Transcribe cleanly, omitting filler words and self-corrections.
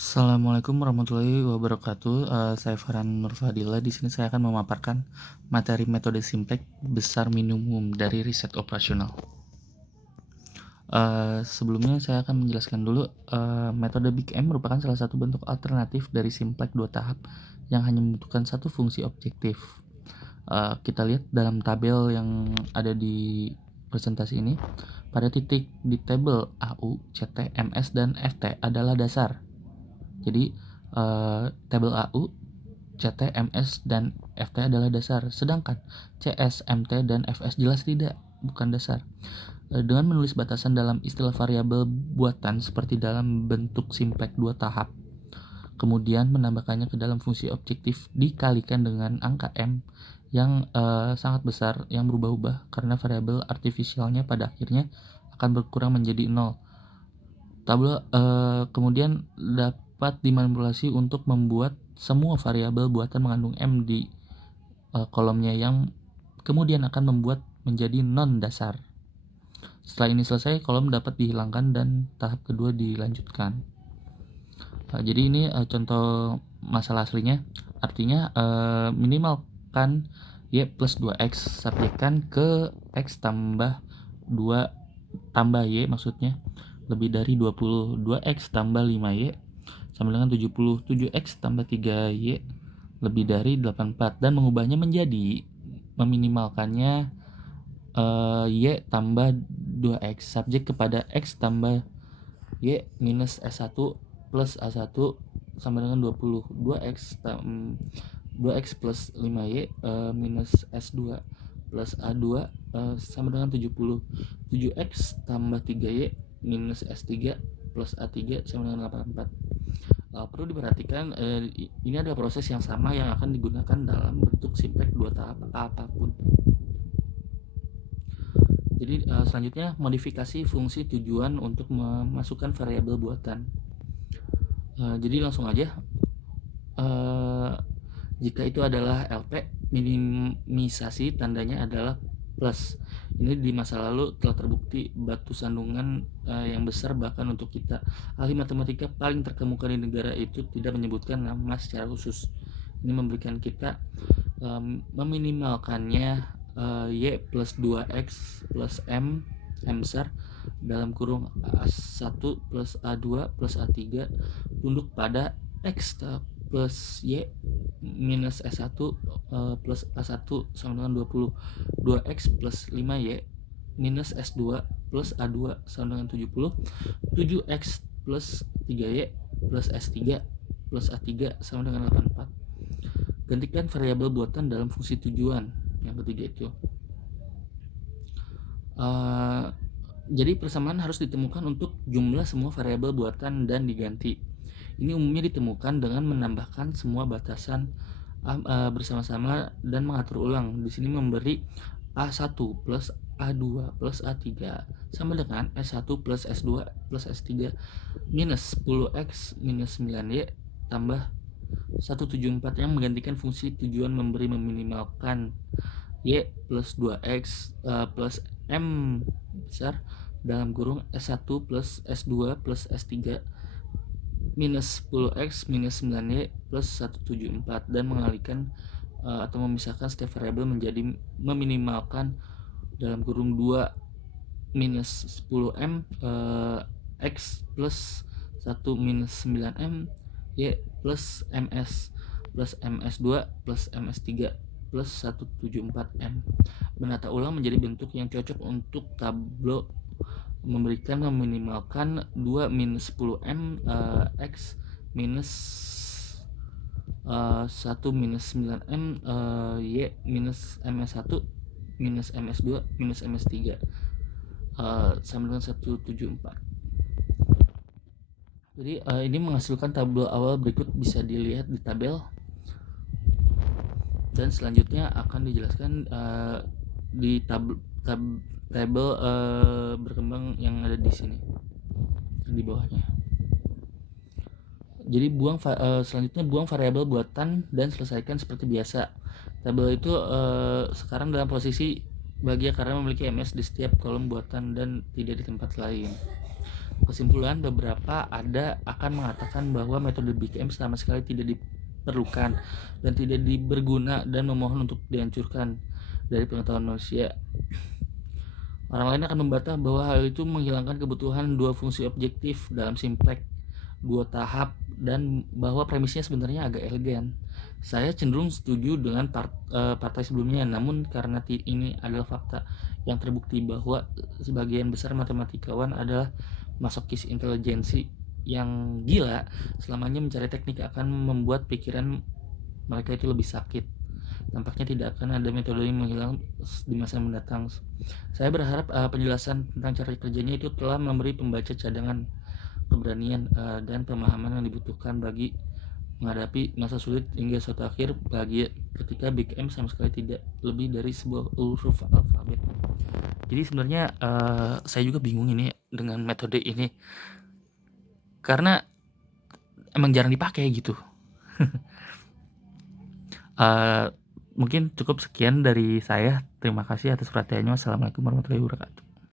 Assalamualaikum warahmatullahi wabarakatuh. Saya Farhan Nurfadila. Di sini saya akan memaparkan materi metode Simplex besar minimum dari riset operasional. Sebelumnya saya akan menjelaskan dulu metode Big M merupakan salah satu bentuk alternatif dari Simplex 2 tahap yang hanya membutuhkan satu fungsi objektif. Kita lihat dalam tabel yang ada di presentasi ini. Pada titik di tabel AU, CT, MS, dan FT adalah dasar. Jadi tabel AU, CT, MS, dan FT adalah dasar, sedangkan CS, MT, dan FS jelas tidak, bukan dasar. Dengan menulis batasan dalam istilah variabel buatan seperti dalam bentuk Simplex 2 tahap, kemudian menambahkannya ke dalam fungsi objektif dikalikan dengan angka M yang sangat besar yang berubah-ubah karena variabel artifisialnya pada akhirnya akan berkurang menjadi 0. Tabel kemudian dapat dimanipulasi untuk membuat semua variabel buatan mengandung M di kolomnya yang kemudian akan membuat menjadi non dasar. Setelah ini selesai, kolom dapat dihilangkan dan tahap kedua dilanjutkan. Jadi ini contoh masalah aslinya, artinya minimalkan Y plus 2X subjekkan ke X tambah 2 tambah Y maksudnya lebih dari 20. 2X tambah 5Y sama dengan 70. 7X tambah 3Y lebih dari 84 dan mengubahnya menjadi meminimalkannya Y tambah 2X subjek kepada X tambah Y minus S1 plus A1 sama dengan 20. 2X plus 5Y minus S2 plus A2 sama dengan 70. 7X tambah 3Y minus S3 plus A3 sama dengan 84. Perlu diperhatikan ini adalah proses yang sama yang akan digunakan dalam bentuk Simplex 2 tahap apapun. Jadi selanjutnya modifikasi fungsi tujuan untuk memasukkan variabel buatan. Jadi langsung aja, jika itu adalah LP, minimisasi tandanya adalah plus. Ini di masa lalu telah terbukti batu sandungan yang besar bahkan untuk kita. Ahli matematika paling terkemuka di negara itu tidak menyebutkan nama secara khusus. Ini memberikan kita meminimalkannya Y plus 2X plus M besar dalam kurung A1 plus A2 plus A3 tunduk pada X plus Y minus S1 plus A1 sama dengan 20. 2X plus 5Y minus S2 plus A2 sama dengan 70. 7X plus 3Y plus S3 plus A3 sama dengan 84. Gantikan variabel buatan dalam fungsi tujuan. Yang ketiga itu jadi persamaan harus ditemukan untuk jumlah semua variabel buatan dan diganti. Ini umumnya ditemukan dengan menambahkan semua batasan bersama-sama dan mengatur ulang. Di sini memberi A1 plus A2 plus A3 sama dengan S1 plus S2 plus S3 minus 10X minus 9Y tambah 174 yang menggantikan fungsi tujuan memberi meminimalkan Y plus 2X plus M besar dalam kurung S1 plus S2 plus S3 minus 10X minus 9Y plus 174 dan mengalihkan atau memisahkan setiap variabel menjadi meminimalkan dalam kurung 2 minus 10M X plus 1 minus 9M Y plus MS plus MS2 plus MS3 plus 174M. Menata ulang menjadi bentuk yang cocok untuk tableau memberikan meminimalkan 2 minus 10M X minus 1 minus 9M Y minus MS1 minus MS2 minus MS3 sama dengan 174. Jadi ini menghasilkan tabel awal berikut bisa dilihat di tabel dan selanjutnya akan dijelaskan di tabel berkembang yang ada di sini di bawahnya. Jadi selanjutnya buang variabel buatan dan selesaikan seperti biasa. Tabel itu sekarang dalam posisi bahagia karena memiliki MS di setiap kolom buatan dan tidak di tempat lain. Kesimpulan beberapa akan mengatakan bahwa metode Big M sama sekali tidak diperlukan dan tidak berguna dan memohon untuk dihancurkan dari pengetahuan manusia. Orang lain akan membantah bahwa hal itu menghilangkan kebutuhan dua fungsi objektif dalam simplex dua tahap dan bahwa premisnya sebenarnya agak elegan. Saya cenderung setuju dengan partai sebelumnya, namun karena ini adalah fakta yang terbukti bahwa sebagian besar matematikawan adalah masokis intelijensi yang gila, selamanya mencari teknik akan membuat pikiran mereka itu lebih sakit. Nampaknya tidak akan ada metode yang menghilang di masa mendatang. Saya berharap penjelasan tentang cara kerjanya itu telah memberi pembaca cadangan keberanian dan pemahaman yang dibutuhkan bagi menghadapi masa sulit hingga suatu akhir bahagia ketika Big M sama sekali tidak lebih dari sebuah huruf alfabet. Jadi sebenarnya saya juga bingung ini dengan metode ini karena emang jarang dipakai gitu. Mungkin cukup sekian dari saya. Terima kasih atas perhatiannya. Wassalamualaikum warahmatullahi wabarakatuh.